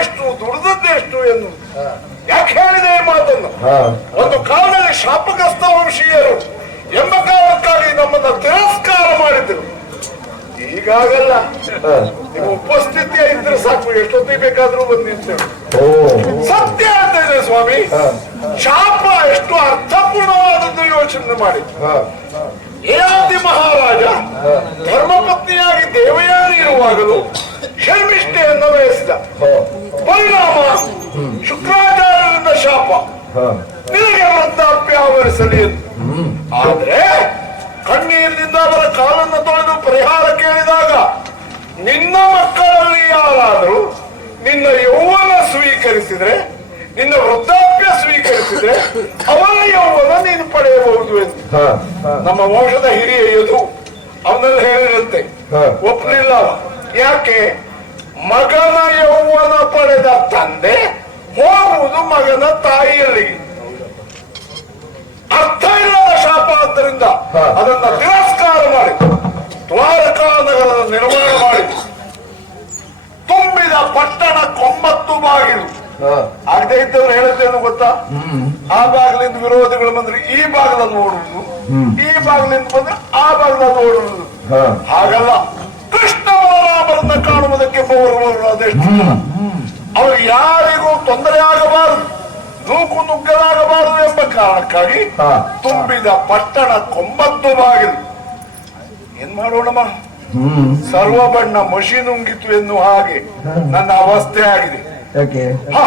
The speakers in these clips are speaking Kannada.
ಎಷ್ಟು ದುಡ್ದದ್ದೆಷ್ಟು ಎಂದು ಯಾಕೆ ಹೇಳಿದೆ ಮಾತನ್ನು? ಒಂದು ಕಾಲದಲ್ಲಿ ಶಾಪಗ್ರಸ್ತ ವಂಶೀಯರು ಎಂಬ ಕಾರಣಕ್ಕಾಗಿ ನಮ್ಮನ್ನ ತಿರಸ್ಕಾರ ಮಾಡಿದ್ರು. ಈಗಾಗಲ್ಲ. ನಿಮ್ಮ ಉಪಸ್ಥಿತಿಯ ಇದ್ರೆ ಸಾಕು ಎಷ್ಟೊತ್ತಿಗೆ ಬೇಕಾದ್ರೂ ಬಂದು ನಿಂತೇವೆ ಸತ್ಯ ಅಂತ ಇದೆ ಸ್ವಾಮಿ. ಶಾಪ ಎಷ್ಟು ಅರ್ಥಪೂರ್ಣವಾದದ್ದು ಯೋಚನೆ ಮಾಡಿ. ಏನಾದಿ ಮಹಾರಾಜ ಧರ್ಮಪತ್ನಿಯಾಗಿ ದೇವಯಾನಿ ಇರುವಾಗಲೂ ಕ್ಷಮಿಷ್ಠೆಯನ್ನು ಬಯಸಿದ. ನಿನಗೆ ವೃದ್ಧಾಪ್ಯ ಆವರಿಸಲಿ ಎಂದು. ಆದ್ರೆ ಕಣ್ಣೀರಿನಿಂದ ಅವರ ಕಾಲನ್ನು ತೊಳೆದು ಪರಿಹಾರ ಕೇಳಿದಾಗ ನಿನ್ನ ಮಕ್ಕಳಲ್ಲಿ ಯಾರಾದರೂ ನಿನ್ನ ಯೌವನ ಸ್ವೀಕರಿಸಿದ್ರೆ ನಿನ್ನ ವೃದ್ಧಾಪ್ಯ ಸ್ವೀಕರಿಸಿದ್ರೆ ಅವರ ಯೌವನ ನೀನು ಪಡೆಯಬಹುದು ಎಂದು. ನಮ್ಮ ವಂಶದ ಹಿರಿಯ ಯದು ಅವನಲ್ಲಿ ಹೇಳಿರುತ್ತೆ. ಒಪ್ಪಲಿಲ್ಲ ಯಾಕೆ? ಮಗನ ಯೌವನ ಪಡೆದ ತಂದೆ ಮಗನ ತಾಯಿಯಲ್ಲಿ. ಅರ್ಥ ಇಲ್ಲದ ಶಾಪ ಆದ್ದರಿಂದ ಅದನ್ನ ತಿರಸ್ಕಾರ ಮಾಡಿ ದ್ವಾರಕಾ ನಗರದ ನಿರ್ಮಾಣ ಮಾಡಿ ತುಂಬಿದ ಪಟ್ಟಣ ಕೊಂಬತ್ತು ಬಾಗಿಲು. ಆಗದೆ ಇದ್ದವ್ರು ಹೇಳುತ್ತೇನು ಗೊತ್ತಾ? ಆ ಬಾಗಿಲಿಂದ ವಿರೋಧಿಗಳು ಬಂದ್ರೆ ಈ ಬಾಗಿಲನ್ನು ನೋಡುವುದು ಈ ಬಾಗಿಲಿಂದ ಬಂದ್ರೆ ಆ ಬಾಗಿಲನ್ನು ನೋಡುವುದು. ಹಾಗಲ್ಲ. ಕೃಷ್ಣ ಬಲರಾಮರನ್ನ ಕಾಣುವುದಕ್ಕೆ ಬರುವವರು ಅದೆಷ್ಟು ಅವರು ಯಾರಿಗೂ ತೊಂದರೆ ಆಗಬಾರದು. ನೂಕು ನುಗ್ಗಲಾಗಬಾರದು ಎಂಬ ಕಾರಣಕ್ಕಾಗಿ. ತುಂಬಿದ ಪಟ್ಟಣ ಕೊಂಬತ್ತು ಬಾಗಿಲು. ಏನ್ ಮಾಡೋಣಮ್ಮ? ಸರ್ವ ಬಣ್ಣ ಮಷಿ ನುಂಗಿತು ಎನ್ನುವ ಹಾಗೆ ನನ್ನ ಅವಸ್ಥೆ ಆಗಿದೆ. ಯಾಕೆ? ಹ.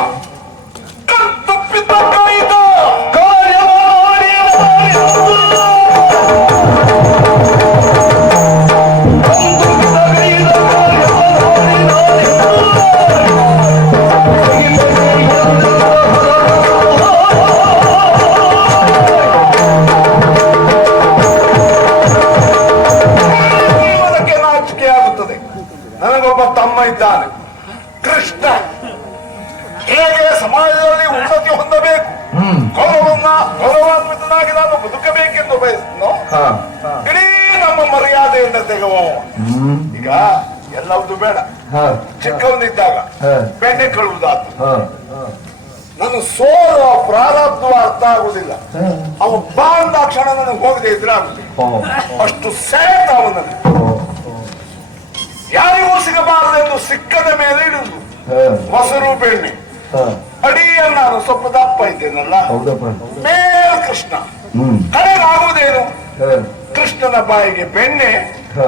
ಚಿಕ್ಕವನಿದ್ದಾಗ ಬೆಣ್ಣೆ ಕಳುವುದಾತು. ನನ್ನ ನಾನು ಸೋಲು ಪ್ರಾರಬ್ಧ ಅರ್ಥ ಆಗುದಿಲ್ಲ. ಅವ ಬಾಂದ ಕ್ಷಣ ನನಗೆ ಹೋಗದೆ ಇದ್ರೆ ಅಷ್ಟು ಸೇತ ಅವನಲ್ಲಿ ಯಾರಿಗೂ ಸಿಗಬಾರದೆಂದು ಸಿಕ್ಕದ ಮೇಲೆ ಇಡುವುದು. ಮೊಸರು ಬೆಣ್ಣೆ. ಅಡಿಯ ಅಡಿಯಲ್ಲಿ ನಾನು ಸ್ವಲ್ಪ ದಪ್ಪ ಇದ್ದೇನಲ್ಲ? ಮೇಲೆ ಕೃಷ್ಣ. ಕಡೆಗಾಗುವುದೇನು? ಕೃಷ್ಣನ ಬಾಯಿಗೆ ಬೆಣ್ಣೆ.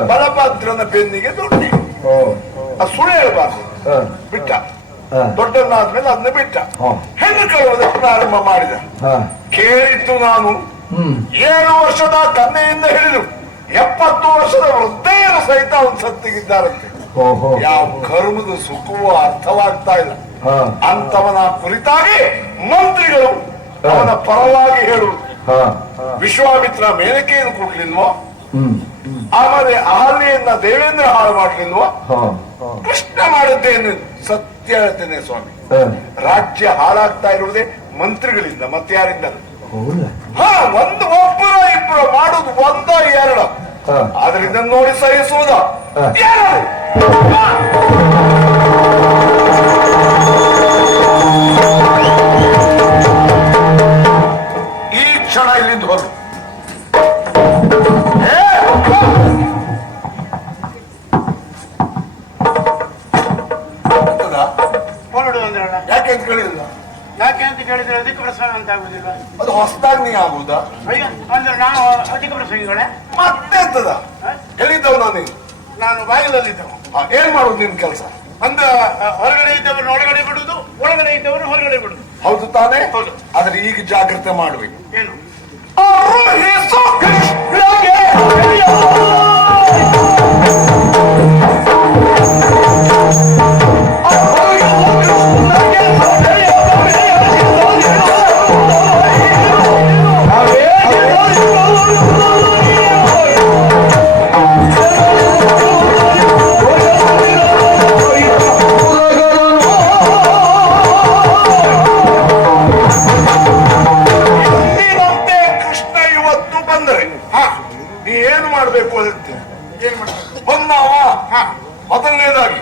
ಬಲಭದ್ರನ ಬೆನ್ನಿಗೆ ದೊಣ್ಣೆ. ಓ ಅದು ಸುಳ್ಳು ಹೇಳಬಾರ್ದು. ಬಿಟ್ಟ. ದೊಡ್ಡನಾದ್ಮೇಲೆ ಅದನ್ನ ಬಿಟ್ಟ. ಹೆಣ್ಣು ಕಳುವುದಕ್ಕೆ ಪ್ರಾರಂಭ ಮಾಡಿದ. ಕೇಳಿದ್ದು ನಾನು. ಏಳು ವರ್ಷದ ತಂದೆಯಿಂದ ಹಿಡಿದು ಎಪ್ಪತ್ತು ವರ್ಷದ ವೃದ್ಧೆಯರು ಸಹಿತ ಅವನು ಸತ್ತಿಗಿದ್ದಾರಂತೆ. ಯಾವ ಕರ್ಮದ ಸುಖವೂ ಅರ್ಥವಾಗ್ತಾ ಇಲ್ಲ. ಅಂತವನ ಕುರಿತಾಗಿ ಮಂತ್ರಿಗಳು ಅವನ ಪರವಾಗಿ ಹೇಳುವುದು. ವಿಶ್ವಾಮಿತ್ರ ಮೇನಕೆಯನ್ನು ಕೊಡ್ಲಿಲ್ವೋ? ಆಮೇಲೆ ಅಹಲ್ಯೆಯನ್ನ ದೇವೇಂದ್ರ ಹಾಳು ಮಾಡ್ಲಿಲ್ವೋ ಹಾ ಮಾಡುತ್ತೆ ಎಂದು ಸತ್ಯ ಹೇಳ್ತೇನೆ ಸ್ವಾಮಿ. ರಾಜ್ಯ ಹಾಳಾಗ್ತಾ ಇರುವುದೇ ಮಂತ್ರಿಗಳಿಂದ ಮತ್ತೆ ಯಾರಿಂದ ಹಾ ಒಂದು ಒಬ್ಬರ ಇಬ್ಬರು ಮಾಡುದು ಒಂದ ಎರಡು. ಅದರಿಂದ ನೋಡಿ ಸಹಿಸುವುದ. ಯಾಕೆ ಅಂತ ಕೇಳಿಲ್ಲ ಯಾಕೆ ಅಂತ ಕೇಳಿದ್ರೆ ಅಧಿಕ ಪ್ರಸಂಗ ಅಂತ ಆಗುದಿಲ್ಲ ಅದು ಹೊಸದಾಗಿ ನೀ ಆಗುದಾ ಅಯ್ಯೋ ಅಂದ್ರೆ ನಾನು ಅಧಿಕ ಪ್ರಸಂಗಿಗಳೇ? ಮತ್ತೆ ಎಂತದ? ಹೇಳಿದ್ದವ್ ನಾನು ನಾನು? ಬಾಗಿಲಲ್ಲಿದ್ದವ. ಏನ್ ಮಾಡುದು ನಿನ್ ಕೆಲಸ? ಅಂದ ಹೊರಗಡೆ ಇದ್ದವರು ಒಳಗಡೆ ಬಿಡುದು ಒಳಗಡೆ ಇದ್ದವರು ಹೊರಗಡೆ ಬಿಡುದು. ಹೌದು ತಾನೇ? ಹೌದು. ಆದ್ರೆ ಈಗ ಜಾಗ್ರತೆ ಮಾಡ್ಬೇಕು. ಏನು? ಮೊದಲನೇದಾಗಿ.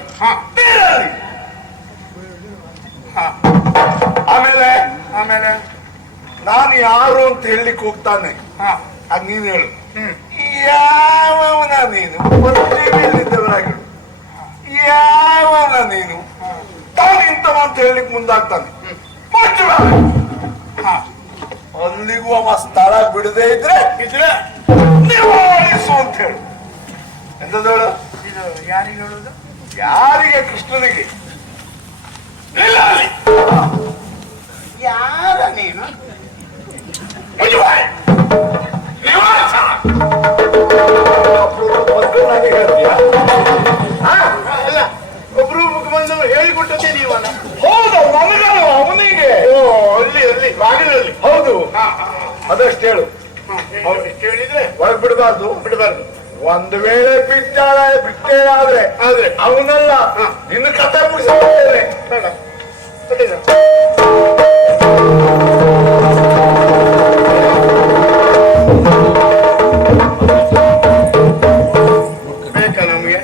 ಆಮೇಲೆ ಆಮೇಲೆ, ನಾನು ಯಾರು ಅಂತ ಹೇಳಲಿಕ್ಕೆ ಹೋಗ್ತಾನೆ. ಅದ್ ನೀನು ಹೇಳು. ಯಾವನ ನೀನು? ಯಾವನ ನೀನು? ತಾನಿಂತವ ಅಂತ ಹೇಳಲಿಕ್ಕೆ ಮುಂದಾಗ್ತಾನೆ. ಅಲ್ಲಿಗೂ ಅವ ಸ್ಥಳ ಬಿಡದೆ ಇದ್ರೆ ಇದ್ರೆ ನೀವು ಅಂತ ಹೇಳು. ಎಂತದ ಹೇಳು? ಇದು ಯಾರಿಗೆ ಹೇಳುದು ಯಾರಿಗೆ ಕೃಷ್ಣನಿಗೆ? ಯಾರ ನೀನು? ಒಬ್ರು ಬಂದು ಹೇಳಿಕೊಟ್ಟದ್ದೇ ನೀವಲ್ಲ? ಹೌದು ನನಗಲ್ಲ ಅವನಿಗೆ. ಓ ಅಲ್ಲಿ ಅಲ್ಲಿ ಬಾಗಿಲಲ್ಲಿ. ಹೌದು. ಅದಷ್ಟು ಹೇಳು. ಹೇಳಿದ್ರೆ ಒಳಗ್ ಬಿಡಬಾರ್ದು. ಬಿಡಬಾರ್ದು. ಒಂದು ವೇಳೆ ಬಿಟ್ಟಾಳ ಬಿಟ್ಟೇನಾದ್ರೆ ಆದ್ರೆ ಅವನಲ್ಲ. ಹಾ. ಇನ್ನು ಕಥೆ ಬೇಡ. ಬೇಕಾ ನಮ್ಗೆ?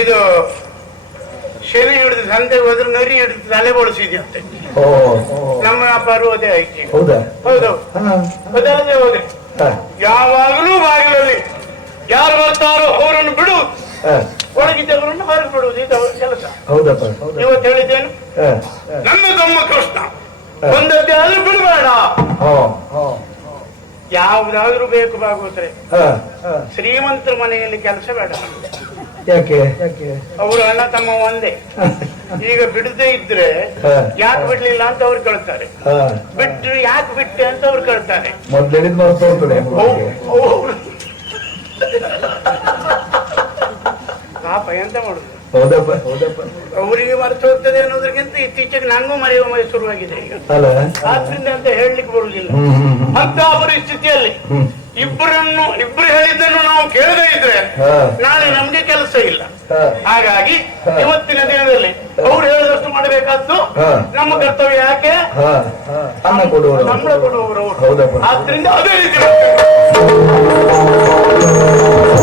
ಇದು ಶನಿ ಹಿಡಿದು ಸಂತೆ ಹೋದ್ರೆ ನರಿ ಹಿಡಿದು ತಲೆ ಬಳಸಿದ್ಯಂತೆ ನಮ್ಮ ಅದೇ ಆಯ್ತು ಹೌದಾ? ಹೌದು. ಅದಲ್ಲದೆ ಹೋದೆ. ಯಾವಾಗಲೂ ಬಾಗಿಲಲ್ಲಿ ಯಾರು ಬರ್ತಾರೋ ಅವರನ್ನು ಬಿಡು. ಒಳಗಿದ್ದವರನ್ನು ಹೊರಗೆ ಬಿಡುವುದು ಇದು ಅವರ ಕೆಲಸ. ಹೌದಪ್ಪ ಹೌದಾ ಇವತ್ತು ಹೇಳಿದ್ದೇನು? ನನ್ನ ತಮ್ಮ ಕೃಷ್ಣ. ಬಂದದ್ದೇ ಆದ್ರೂ ಬಿಡಬೇಡ. ಯಾವ್ದಾದ್ರೂ ಬೇಕು ಭಾಗವತ್ರೆ. ಶ್ರೀಮಂತರ ಮನೆಯಲ್ಲಿ ಕೆಲಸ ಬೇಡ. ಯಾಕೆ? ಅವರು ಅಣ್ಣ ತಮ್ಮ ಒಂದೇ. ಈಗ ಬಿಡದೆ ಇದ್ರೆ. ಯಾಕೆ ಬಿಡ್ಲಿಲ್ಲ ಅಂತ ಅವ್ರು ಕೇಳ್ತಾರೆ. ಬಿಟ್ರು ಯಾಕೆ ಬಿಟ್ಟೆ ಅಂತ ಅವ್ರು ಕೇಳ್ತಾರೆ ಪಾಪ ಎಂತ ಮಾಡುದು ಅವರಿಗೆ ಮರೆತು ಹೋಗ್ತದೆ ಅನ್ನೋದ್ರಕ್ಕಿಂತ ಇತ್ತೀಚೆಗೆ ನನಗೂ ಮರೆಯುವ ಶುರುವಾಗಿದೆ ಈಗ ಆದ್ರಿಂದ ಅಂತ ಹೇಳಲಿಕ್ಕೆ ಬರುವುದಿಲ್ಲ ಅಂತ ಪರಿಸ್ಥಿತಿಯಲ್ಲಿ. ಇಬ್ಬರನ್ನು ಇಬ್ಬರು ಹೇಳಿದ್ದನ್ನು ನಾವು ಕೇಳದೇ ಇದ್ರೆ. ನಾಳೆ ನಮ್ಗೆ ಕೆಲಸ ಇಲ್ಲ. ಹಾಗಾಗಿ ಇವತ್ತಿನ ದಿನದಲ್ಲಿ ಅವ್ರು ಹೇಳಿದಷ್ಟು ಮಾಡಬೇಕಾದ್ದು. ನಮ್ಮ ಕರ್ತವ್ಯ ಯಾಕೆ. ಅನ್ನ ಕೊಡುವರು ಸಂಬಳ ಕೊಡುವವರು ಆದ್ರಿಂದ ಅದೇ ರೀತಿ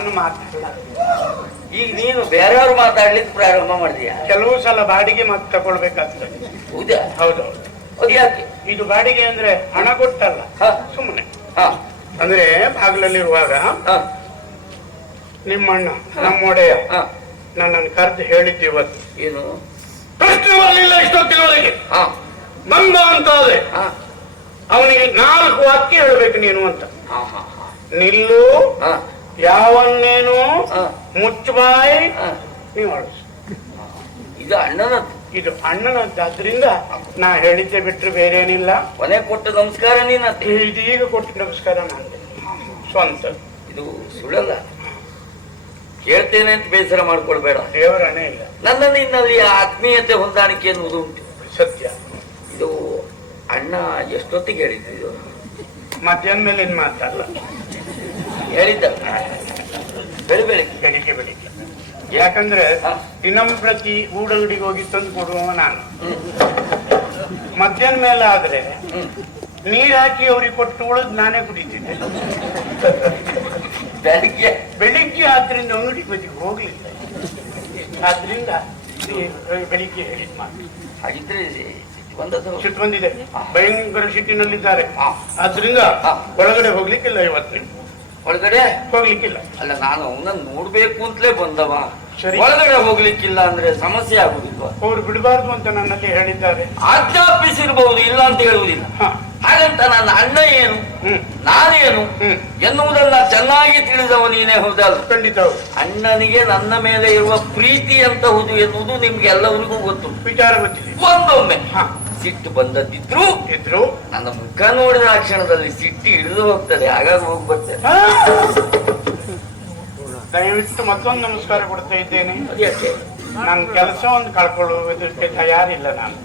ಹ? ಮಾತಾಡ ಈಗ ನೀನು ಬೇರೆಯವ್ರು ಮಾತಾಡ್ಲಿಕ್ಕೆ ಪ್ರಾರಂಭ ಮಾಡಿದ್ಯಾ? ಕೆಲವು ಸಲ ಬಾಡಿಗೆ ಮಾತು ತಗೊಳ್ಬೇಕಾಗ್ತದೆ. ಹೌದಾ? ಯಾಕೆ? ಇದು ಬಾಡಿಗೆ ಅಂದ್ರೆ ಹಣ ಕೊಟ್ಟಲ್ಲ ಸುಮ್ಮನೆ ಹಾ. ಅಂದ್ರೆ ಬಾಗಿಲಲ್ಲಿರುವಾಗ ನಿಮ್ಮ ನಿಮ್ಮಣ್ಣ ನಮ್ಮ ಒಡೆಯ ಹ. ನನ್ನನ್ನು ಕರೆದು ಹೇಳಿದ್ದು ಇವತ್ತು ಏನು? ಪ್ರಶ್ನೆ ಬರಲಿಲ್ಲ ಇಷ್ಟೊತ್ತಿನೊಳಗೆ ಹಾ. ಬಂದ ಅಂತ ಆದ್ರೆ ಅವನಿಗೆ ನಾಲ್ಕು ವಾಕ್ಯ ಹೇಳ್ಬೇಕು ನೀನು ಅಂತ. ನಿಲ್ಲು ಹ, ಯಾವನ್ನೇನು? ಮುಚ್ಚಬಾಯಿ. ನೀವು ಇದು ಅಣ್ಣನದ್ದು. ಇದು ಅಣ್ಣನದ್ದಾದ್ರಿಂದ ನಾ ಹೇಳಿದ್ದೆ ಬಿಟ್ಟರೆ ಬೇರೆ ಏನಿಲ್ಲ ಕೊನೆ ಕೊಟ್ಟ ನಮಸ್ಕಾರ ನೀನ ಇದೀಗ ಕೊಟ್ಟ ನಮಸ್ಕಾರ ನಾನು ಸ್ವಂತ. ಇದು ಸುಳ್ಳಲ್ಲ. ಕೇಳ್ತೇನೆ ಅಂತ ಬೇಸರ ಮಾಡ್ಕೊಳ್ಬೇಡ. ದೇವರನೇ ಇಲ್ಲ. ನನ್ನ ನಿನ್ನಲ್ಲಿ ಆತ್ಮೀಯತೆ ಹೊಂದಾಣಿಕೆ ಎನ್ನುವುದು ಉಂಟು. ಸತ್ಯ. ಇದು ಅಣ್ಣ ಎಷ್ಟೊತ್ತಿಗೆ ಹೇಳಿದ್ದು ಇದು? ಮಧ್ಯಾಹ್ನ ಮೇಲೆ ಮಾತಲ್ಲ ಹೇಳಿದ್ದ. ಬೆಳಿ ಬೆಳಿಗ್ಗೆ ಬೆಳಿಗ್ಗೆ ಬೆಳಿಗ್ಗೆ. ಯಾಕಂದ್ರೆ ದಿನಂ ದಿನಂಪ್ರತಿ ಊಡಗಡಿಗೆ ಹೋಗಿ ತಂದು ಕೊಡುವ ನಾನು. ಮಧ್ಯಾಹ್ನ ಮೇಲೆ ಆದ್ರೆ. ನೀರ್ ಹಾಕಿ ಅವ್ರಿಗೆ ಕೊಟ್ಟು ಉಳಿದ್ ನಾನೇ ಕುಡಿತಿದ್ದೆ. ಬೆಳಿಗ್ಗೆ. ಬೆಳಿಗ್ಗೆ ಆದ್ರಿಂದ ಅಂಗಡಿ ಬದಿಗೆ ಹೋಗ್ಲಿಲ್ಲ. ಆದ್ರಿಂದ ಬೆಳಿಗ್ಗೆ ಹೇಳಿದ್ ಮಾತು. ಹಾಗಿದ್ರೆ ಬಂದದ್ದು. ಸಿಟ್ಟು ಬಂದಿದೆ. ಭಯಂಕರ ಸಿಟ್ಟಿನಲ್ಲಿದ್ದಾರೆ. ಆದ್ರಿಂದ. ಒಳಗಡೆ ಹೋಗ್ಲಿಕ್ಕಿಲ್ಲ ಇವತ್ತು. ಒಳಗಡೆ? ಹೋಗ್ಲಿಕ್ಕಿಲ್ಲ. ಅಲ್ಲ ನಾನು ಅವನನ್ನ ನೋಡ್ಬೇಕು ಅಂತಲೇ ಬಂದವ. ಸರಿ. ಒಳಗಡೆ ಹೋಗ್ಲಿಕ್ಕಿಲ್ಲ ಅಂದ್ರೆ ಸಮಸ್ಯೆ ಆಗುದಿಲ್ವಾ? ಅವ್ರು ಬಿಡಬಾರ್ದು ಅಂತ ನನ್ನಲ್ಲಿ ಹೇಳಿದ್ದಾರೆ. ಆಜ್ಞಾಪಿಸಿರ್ಬಹುದು ಇಲ್ಲ ಅಂತ ಹೇಳುವುದಿಲ್ಲ. ಹಾಗಂತ ನನ್ನ ಅಣ್ಣ ಏನು? ನಾನೇನು. ಎನ್ನುವುದನ್ನ ಚೆನ್ನಾಗಿ ತಿಳಿದವ ನೀನೇ ಹೌದಲ್ಲ ಖಂಡಿತ ಅಣ್ಣನಿಗೆ ನನ್ನ ಮೇಲೆ ಇರುವ ಪ್ರೀತಿ ಅಂತ ಹೌದು ಎನ್ನುವುದು ನಿಮ್ಗೆ ಎಲ್ಲರಿಗೂ ಗೊತ್ತು. ವಿಚಾರ ಗೊತ್ತಿದೆ. ಒಂದೊಮ್ಮೆ. ಸಿಟ್ಟು ಬಂದದ್ದಿದ್ರು ಇದ್ರು. ನನ್ನ ಮುಖ ನೋಡಿದ ಆ ಕ್ಷಣದಲ್ಲಿ ಸಿಟ್ಟು ಹಿಡಿದು ಹೋಗ್ತದೆ ಹಾಗಾಗಿ ಹೋಗಿ ಬರ್ತದೆ. ದಯವಿಟ್ಟು ಮತ್ತೊಂದು ನಮಸ್ಕಾರ ಕೊಡ್ತಾ ಇದ್ದೇನೆ. ನನ್ನ ಕೆಲಸ ಒಂದು ಕಳ್ಕೊಳ್ಳುವುದಕ್ಕೆ ತಯಾರಿಲ್ಲ ನಾನು.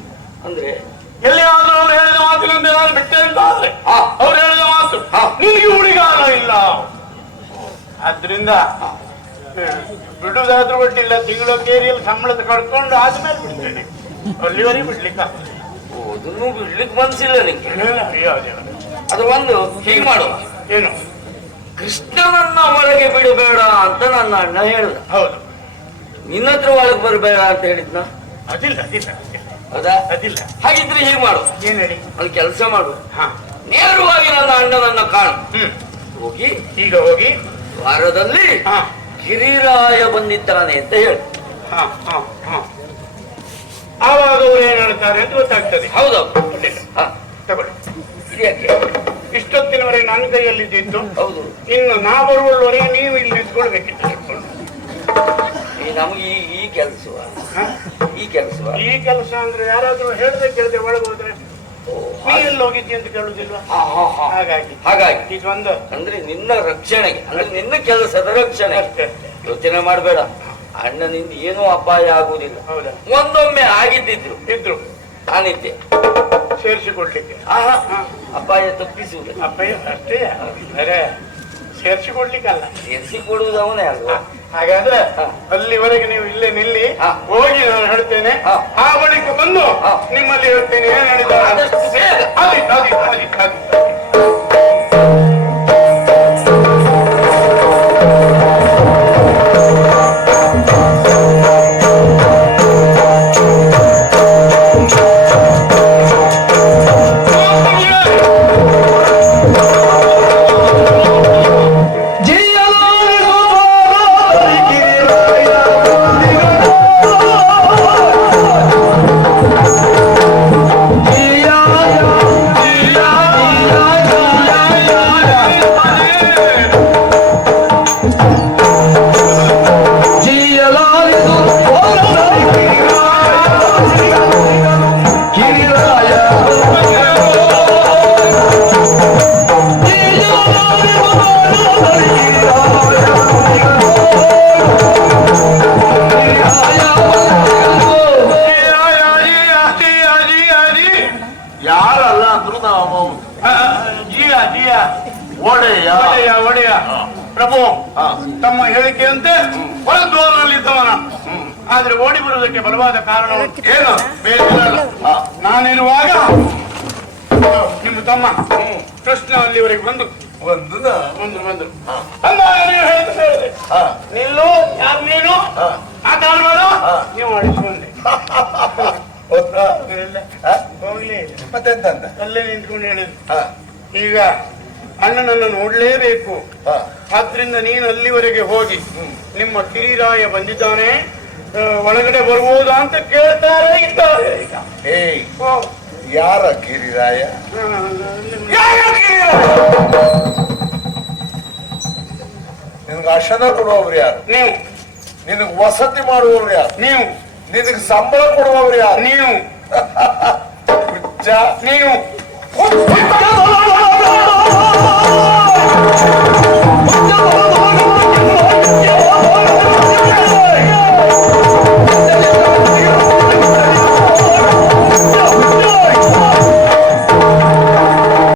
ಅಂದ್ರೆ? ಎಲ್ಲಿಯಾದ್ರೂ ಅವ್ರು ಹೇಳಿದ ಮಾತಿನಿಂದ ನಾನು ಬಿಟ್ಟೆ ಅಂತ ಆದ್ರೆ ಅವ್ರು ಹೇಳಿದ ಮಾತು. ನಿನಗೆ ಉಳಿಗಾಲ ಇಲ್ಲ. ಆದ್ರಿಂದ ಬಿಡುವುದಾದ್ರೂ ಬಿಟ್ಟಿಲ್ಲ ತಿಂಗಳು ಕೇರಿಯಲ್ಲಿ ಸಂಬಳದ ಕಳ್ಕೊಂಡು ಆದ್ಮೇಲೆ ಬಿಡ್ತೇನೆ. ಅಲ್ಲಿವರೆಗೆ ಬಿಡ್ಲಿಕ್ಕೆ ಅದನ್ನು ಬಿಡ್ಲಿಕ್ಕೆ ಮನ್ಸಿಲ್ಲ ನಿಂಗೆ. ಅದು ಒಂದು ಹೀಗೆ ಮಾಡುವ ಏನು? ಕೃಷ್ಣನನ್ನ ಒಳಗೆ ಬಿಡಬೇಡ ಅಂತ ನನ್ನ ಅಣ್ಣ ಹೇಳಿದ. ಹೌದು. ನಿನ್ನ ಹತ್ರ ಒಳಗೆ ಬರಬೇಡ ಅಂತ ಹೇಳಿದ್ನ? ಅದಿಲ್ಲ ಅದಿಲ್ಲ. ಹೌದಾ? ಅದಿಲ್ಲ. ಹಾಗಿದ್ರೆ ಹೀಗೆ ಮಾಡು. ಏನ್ ಹೇಳಿ? ಅಲ್ಲಿ ಕೆಲಸ ಮಾಡು. ಹಾ. ನೇರವಾಗಿ ನನ್ನ ಅಣ್ಣನನ್ನ ಕಾಣು. ಹೋಗಿ. ಈಗ ಹೋಗಿ? ವಾರದಲ್ಲಿ ಹಾ. ಗಿರಿರಾಯ ಬಂದಿದ್ದಾನೆ ಅಂತ ಹೇಳು. ಹಾ ಹಾ ಹಾ. ಆವಾಗ ಅವರು ಏನ್ ಹೇಳ್ತಾರೆ ಅಂತ ಗೊತ್ತಾಗ್ತದೆ. ಹೌದೌದು ಅಡ್ಡಿಲ್ಲ. ಹಾ, ತಗೊಳ್ಳಿ? ಇಷ್ಟೊತ್ತಿನವರೆಗೆ ನನ್ನ ಕೈಯಲ್ಲಿದ್ದಿತ್ತು. ಹೌದು. ಇನ್ನು ನಾ ಬರುವವರೆಗೆ ನೀವು ಇಲ್ಲಿ ನಿಂತ್ಕೊಳ್ಬೇಕಿತ್ತು ನಮಗೆ ಈ ನಮ್ಗೆ ಈ ಹಾ? ಈ ಕೆಲಸ ಈ ಕೆಲಸ ಅಂದ್ರೆ ಯಾರಾದ್ರೂ ಹೇಳ್ದೆ ಕೇಳದೆ ಒಳಗೆ ಹೋದ್ರೆ ಹೋಗಿದ್ದಿ ಅಂತ ಕೇಳುದಿಲ್ವಾ? ಹಾಗಾಗಿ. ಹಾಗಾಗಿ. ಇದೊಂದು ಅಂದ್ರೆ ನಿನ್ನ ರಕ್ಷಣೆಗೆ ಅಂದ್ರೆ ನಿನ್ನ ಕೆಲಸದ ರಕ್ಷಣೆ. ಯೋಚನೆ ಮಾಡಬೇಡ. ಅಣ್ಣನಿಂದ ಏನೂ ಅಪಾಯ ಆಗುವುದಿಲ್ಲ. ಒಂದೊಮ್ಮೆ ಆಗಿದ್ದಿದ್ರು. ಇದ್ರು. ನಾನಿದ್ದೆ ಸೇರಿಸಿಕೊಡ್ಲಿಕ್ಕೆ. ಆಹಾ. ಅಪಾಯ ತಪ್ಪಿಸುವುದು. ಅಪಾಯ ಅಷ್ಟೇ. ಅರೆ ಸೇರಿಸಿಕೊಡ್ಲಿಕ್ಕಲ್ಲ. ಸೇರಿಸಿಕೊಡುವುದು ಕೊಡುವುದು ಅವನೇ ಅಲ್ವಾ? ಹಾಗಾದ್ರೆ. ಅಲ್ಲಿವರೆಗೆ ನೀವು ಇಲ್ಲೇ ನಿಲ್ಲಿ. ಹೋಗಿ ನಾನು ಹೇಳ್ತೇನೆ. ಆ ಬಳಿಕ ಬಂದು. ನಿಮ್ಮಲ್ಲಿ ಹೇಳ್ತೇನೆ ಏನ್ ಹೇಳಿದ ಒಂದು ಒಂದು ಬಂದ್ರು. ಬಂದ್ರು ಅಂದಾಗ ನೀವು ಹೇಳಿದ ಹೇಳಿದೆ ಹಾ. ನಿಲ್ಲು ಯಾರು ನೀನು? ಹಾ. ಮಾತಾಡ್ಬೇಡ. ಹಾ. ನೀವು ಅಳಿಸ್ಕೊಂಡೆ ಹೋಗ್ಲಿ. ಮತ್ತೆಂತಂದ? ಅಲ್ಲೇ ನಿಂತ್ಕೊಂಡು ಹೇಳಿದ್ರು. ಈಗ ಅಣ್ಣನನ್ನು ನೋಡ್ಲೇಬೇಕು. ಆದ್ರಿಂದ ನೀನು ಅಲ್ಲಿವರೆಗೆ ಹೋಗಿ ನಿಮ್ಮ ಕಿರಿರಾಯ ಬಂದಿದ್ದಾನೆ. ಒಳಗಡೆ ಬರ್ಬೋದಾ ಅಂತ ಕೇಳ್ತಾರೆ ಇದ್ದಾರೆ ಈಗ. ಏಯ್. ಯಾರ ಕಿರಿರಾಯ? ಯಾರ ಗಿರಿರಾಯ ಅಶನ ಕೊಡುವವ್ರು ಯಾರು? ನೀವು. ನಿನಗೆ ವಸತಿ ಮಾಡುವವ್ರು ಯಾರು? ನೀವು. ನಿನಗೆ ಸಂಬಳ ಕೊಡುವವರು ಯಾರು? ನೀವು. ಹುಚ್ಚ. ನೀವು.